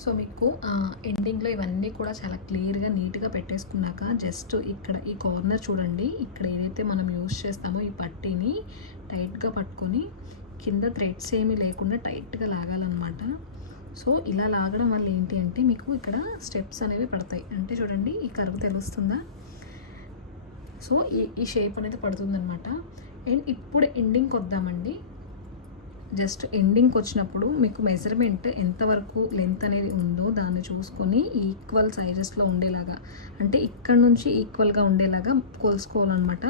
So మీకు ఎండింగ్లో ఇవన్నీ కూడా చాలా క్లియర్గా నీట్గా పెట్టేసుకున్నాక జస్ట్ ఇక్కడ ఈ కార్నర్ చూడండి. ఇక్కడ ఏదైతే మనం యూస్ చేస్తామో ఈ పట్టీని టైట్గా పట్టుకొని కింద థ్రెడ్స్ ఏమీ లేకుండా టైట్గా లాగాలన్నమాట. సో ఇలా లాగడం వల్ల ఏంటి అంటే మీకు ఇక్కడ స్టెప్స్ అనేవి పడతాయి. అంటే చూడండి ఈ కరువు తెలుస్తుందా? సో ఈ ఈ షేప్ అనేది పడుతుందన్నమాట. అండ్ ఇప్పుడు ఎండింగ్కి వద్దామండి జస్ట్ ఎండింగ్కి వచ్చినప్పుడు మీకు మెజర్మెంట్ ఎంతవరకు లెంత్ అనేది ఉందో దాన్ని చూసుకొని ఈక్వల్ సైజెస్లో ఉండేలాగా అంటే ఇక్కడ నుంచి ఈక్వల్గా ఉండేలాగా కొలుసుకోవాలన్నమాట.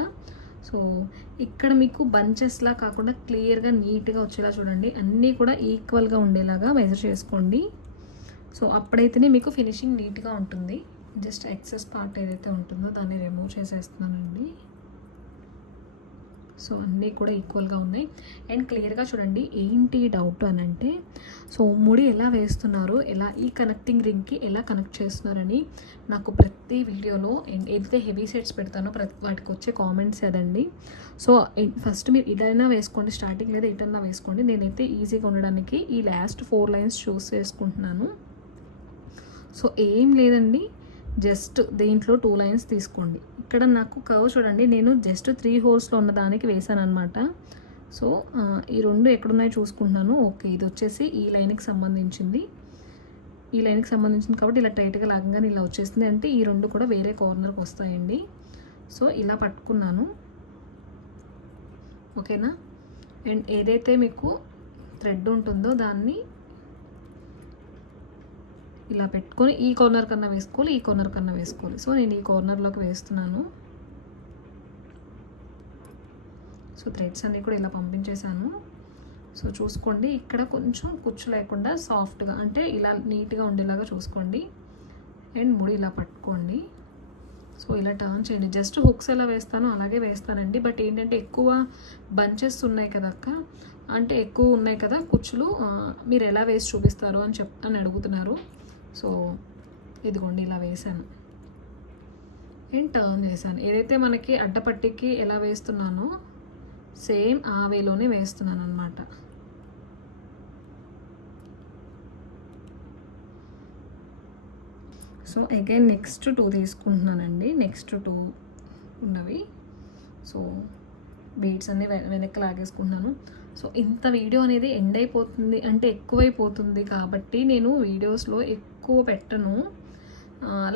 సో ఇక్కడ మీకు బంచెస్లా కాకుండా క్లియర్గా నీట్గా వచ్చేలా చూడండి. అన్నీ కూడా ఈక్వల్గా ఉండేలాగా మెజర్ చేసుకోండి. సో అప్పుడైతేనే మీకు ఫినిషింగ్ నీట్గా ఉంటుంది. జస్ట్ ఎక్సెస్ పార్ట్ ఏదైతే ఉంటుందో దాన్ని రిమూవ్ చేసేస్తున్నానండి. సో అన్నీ కూడా ఈక్వల్గా ఉన్నాయి. అండ్ క్లియర్గా చూడండి ఏంటి డౌట్ అని అంటే సో ముడి ఎలా వేస్తున్నారు ఎలా ఈ కనెక్టింగ్ రింగ్కి ఎలా కనెక్ట్ చేస్తున్నారని నాకు ప్రతి వీడియోలో అండ్ ఏదైతే హెవీ సెట్స్ పెడతానో ప్రతి వాటికి వచ్చే కామెంట్స్ అదండి. సో ఫస్ట్ మీరు ఇదైనా వేసుకోండి స్టార్టింగ్ లేదా ఇటన్నా వేసుకోండి. నేనైతే ఈజీగా ఉండడానికి ఈ లాస్ట్ ఫోర్ లైన్స్ చూస్ చేసుకుంటున్నాను. సో ఏం లేదండి జస్ట్ దీంట్లో టూ లైన్స్ తీసుకోండి. ఇక్కడ నాకు కవ్ చూడండి నేను జస్ట్ త్రీ హోల్స్లో ఉన్న దానికి వేసాను అనమాట సో ఈ రెండు ఎక్కడున్నాయో చూసుకుంటున్నాను. ఓకే ఇది వచ్చేసి ఈ లైన్కి సంబంధించింది. ఈ లైన్కి సంబంధించింది కాబట్టి ఇలా టైట్గా లాగంగానే ఇలా వచ్చేసింది అంటే ఈ రెండు కూడా వేరే కార్నర్కి వస్తాయండి. సో ఇలా పట్టుకున్నాను. ఓకేనా అండ్ ఏదైతే మీకు థ్రెడ్ ఉంటుందో దాన్ని ఇలా పెట్టుకొని ఈ కార్నర్ కన్నా వేసుకోవాలి ఈ కార్నర్ కన్నా వేసుకోవాలి. సో నేను ఈ కార్నర్లోకి వేస్తున్నాను. సో థ్రెడ్స్ అన్నీ కూడా ఇలా పంపించేశాను. సో చూసుకోండి ఇక్కడ కొంచెం కుచ్చు లేకుండా సాఫ్ట్గా అంటే ఇలా నీట్గా ఉండేలాగా చూసుకోండి. అండ్ ముడి ఇలా పట్టుకోండి. సో ఇలా టర్న్ చేయండి. జస్ట్ హుక్స్ ఎలా వేస్తానో అలాగే వేస్తానండి. బట్ ఏంటంటే ఎక్కువ బంచెస్ ఉన్నాయి కదా అక్క. అంటే ఎక్కువ ఉన్నాయి కదా కుచ్చులు. మీరు ఎలా వేసి చూపిస్తారు అని చెప్ అని అడుగుతున్నారు. సో ఇదిగోండి ఇలా వేసాను అండ్ టర్న్ చేశాను. ఏదైతే మనకి అడ్డపట్టికి ఎలా వేస్తున్నానో సేమ్ ఆ వేలోనే వేస్తున్నాను అనమాట సో అగైన్ నెక్స్ట్ టూ తీసుకుంటున్నానండి. నెక్స్ట్ టూ ఉన్నవి. సో బీడ్స్ అన్ని వెనక్కి లాగేసుకుంటున్నాను. సో ఇంత వీడియో అనేది ఎండ్ అయిపోతుంది అంటే ఎక్కువైపోతుంది కాబట్టి నేను వీడియోస్లో ఎక్కువ పెట్టను.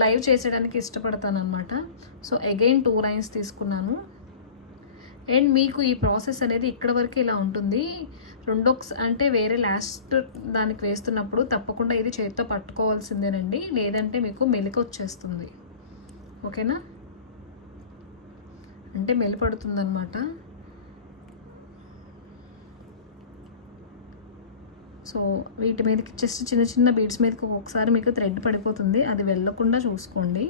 లైవ్ చేసేయడానికి ఇష్టపడతాను అనమాట సో అగైన్ టూ లైన్స్ తీసుకున్నాను. అండ్ మీకు ఈ ప్రాసెస్ అనేది ఇక్కడ వరకు ఇలా ఉంటుంది. రెండో అంటే వేరే లాస్ట్ దానికి వేస్తున్నప్పుడు తప్పకుండా ఇది చేతితో పట్టుకోవాల్సిందేనండి. లేదంటే మీకు మెలిక వచ్చేస్తుంది. ఓకేనా? అంటే మెలిపడుతుంది సో వీటి మీదకి జస్ట్ చిన్న చిన్న బీడ్స్ మీదకి ఒక్కొక్కసారి మీకు థ్రెడ్ పడిపోతుంది. అది వెళ్ళకుండా చూసుకోండి.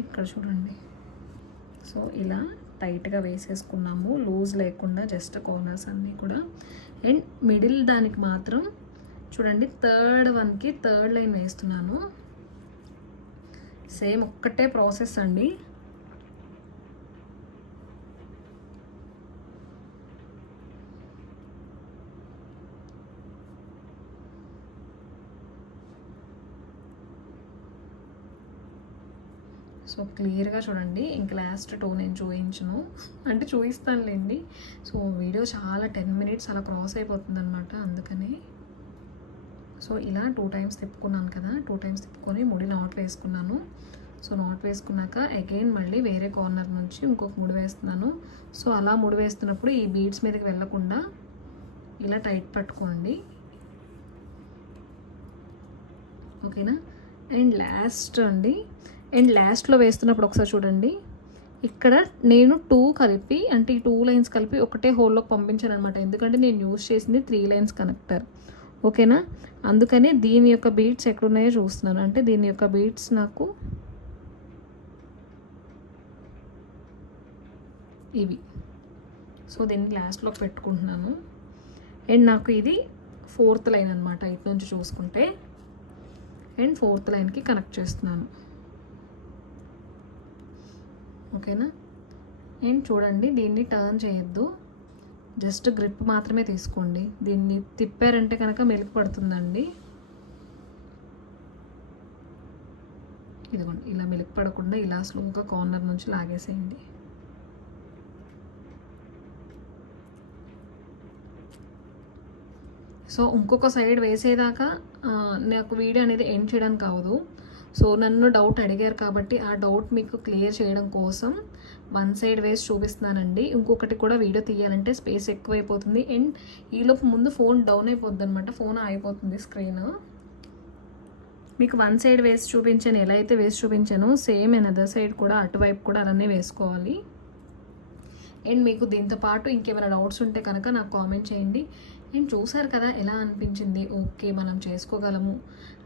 ఇక్కడ చూడండి. సో ఇలా టైట్గా వేసేసుకున్నాము. లూజ్ లేకుండా జస్ట్ కార్నర్స్ అన్నీ కూడా. అండ్ మిడిల్ దానికి మాత్రం చూడండి థర్డ్ వన్కి థర్డ్ లైన్ వేస్తున్నాను. సేమ్ ఒక్కటే ప్రాసెస్ అండి. సో క్లియర్గా చూడండి. ఇంక లాస్ట్ టూ నేను చూపించను అంటే చూపిస్తానులేండి సో వీడియో చాలా టెన్ మినిట్స్ అలా క్రాస్ అయిపోతుంది అనమాట అందుకని సో ఇలా టూ టైమ్స్ తిప్పుకున్నాను కదా. టూ టైమ్స్ తిప్పుకొని ముడి నాట్ వేసుకున్నాను. సో నాట్ వేసుకున్నాక అగైన్ మళ్ళీ వేరే కార్నర్ నుంచి ఇంకొక ముడి వేస్తున్నాను. సో అలా ముడి వేస్తున్నప్పుడు ఈ బీడ్స్ మీదకి వెళ్ళకుండా ఇలా టైట్ పట్టుకోండి. ఓకేనా అండ్ లాస్ట్ అండి అండ్ లాస్ట్లో వేస్తున్నప్పుడు ఒకసారి చూడండి. ఇక్కడ నేను టూ కలిపి అంటే ఈ టూ లైన్స్ కలిపి ఒకటే హోల్లోకి పంపించాను అనమాట ఎందుకంటే నేను యూజ్ చేసింది త్రీ లైన్స్ కనెక్టర్ ఓకేనా? అందుకనే దీని యొక్క బీట్స్ ఎక్కడున్నాయో చూస్తున్నాను. అంటే దీని యొక్క బీట్స్ నాకు ఇవి. సో దీన్ని లాస్ట్లో పెట్టుకుంటున్నాను. అండ్ నాకు ఇది ఫోర్త్ లైన్ అనమాట ఇటు నుంచి చూసుకుంటే. అండ్ ఫోర్త్ లైన్కి కనెక్ట్ చేస్తున్నాను. ఓకేనా? అండ్ చూడండి దీన్ని టర్న్ చేయొద్దు. జస్ట్ గ్రిప్ మాత్రమే తీసుకోండి. దీన్ని తిప్పారంటే కనుక మెలికి పడుతుందండి. ఇదిగోండి ఇలా మెలికి పడకుండా ఇలా స్లోగా కార్నర్ నుంచి లాగేసేయండి. సో ఇంకొక సైడ్ వేసేదాకా నాకు వీడియో అనేది ఎండ్ చేయడానికి కావదు సో నన్ను డౌట్ అడిగారు కాబట్టి ఆ డౌట్ మీకు క్లియర్ చేయడం కోసం వన్ సైడ్ వేసి చూపిస్తున్నానండి. ఇంకొకటి కూడా వీడియో తీయాలంటే స్పేస్ ఎక్కువైపోతుంది. అండ్ ఈలోపు ముందు ఫోన్ డౌన్ అయిపోద్ది అనమాట ఫోన్ ఆగిపోతుంది స్క్రీన్ మీకు వన్ సైడ్ వేసి చూపించాను. ఎలా అయితే వేసి చూపించానో సేమ్ అండ్ అదర్ సైడ్ కూడా అటువైపు కూడా అలానే వేసుకోవాలి. అండ్ మీకు దీంతో పాటు ఇంకేమైనా డౌట్స్ ఉంటే కనుక నాకు కామెంట్ చేయండి. అండ్ చూసారు కదా ఎలా అనిపించింది? ఓకే మనం చేసుకోగలము.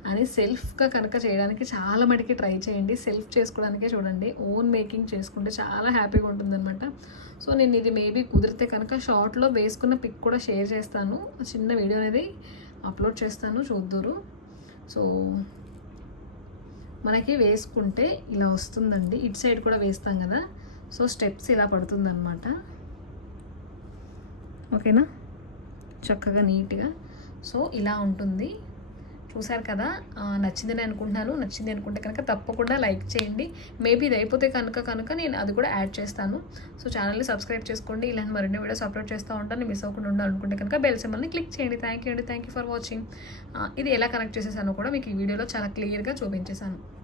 అని సెల్ఫ్గా కనుక చేయడానికి చాలా మటుకి ట్రై చేయండి. సెల్ఫ్ చేసుకోవడానికే చూడండి. ఓన్ మేకింగ్ చేసుకుంటే చాలా హ్యాపీగా ఉంటుందన్నమాట. సో నేను ఇది మేబీ కుదిరితే కనుక షార్ట్లో వేసుకున్న పిక్ కూడా షేర్ చేస్తాను. చిన్న వీడియో అనేది అప్లోడ్ చేస్తాను చూద్దురు. సో మనకి వేసుకుంటే ఇలా వస్తుందండి. ఇటు సైడ్ కూడా వేస్తాం కదా. సో స్టెప్స్ ఇలా పడుతుందన్నమాట. ఓకేనా? చక్కగా నీట్గా. సో ఇలా ఉంటుంది. చూసారు కదా? నచ్చిందని అనుకుంటున్నాను. నచ్చింది అనుకుంటే కనుక తప్పకుండా లైక్ చేయండి. మేబీ ఇది అయిపోతే కనుక కనుక నేను అది కూడా యాడ్ చేస్తాను. సో ఛానల్ని సబ్స్క్రైబ్ చేసుకోండి. ఇలాంటి మరిన్ని వీడియోస్ అప్లోడ్ చేస్తూ ఉంటాను. మిస్ అవ్వకుండా ఉండాలనుకుంటే కనుక బెల్ సింబల్ని క్లిక్ చేయండి. థ్యాంక్ యూ అండి. Thank you for watching. ఇది ఎలా కనెక్ట్ చేసేసానో కూడా మీకు ఈ వీడియోలో చాలా క్లియర్గా చూపించేశాను.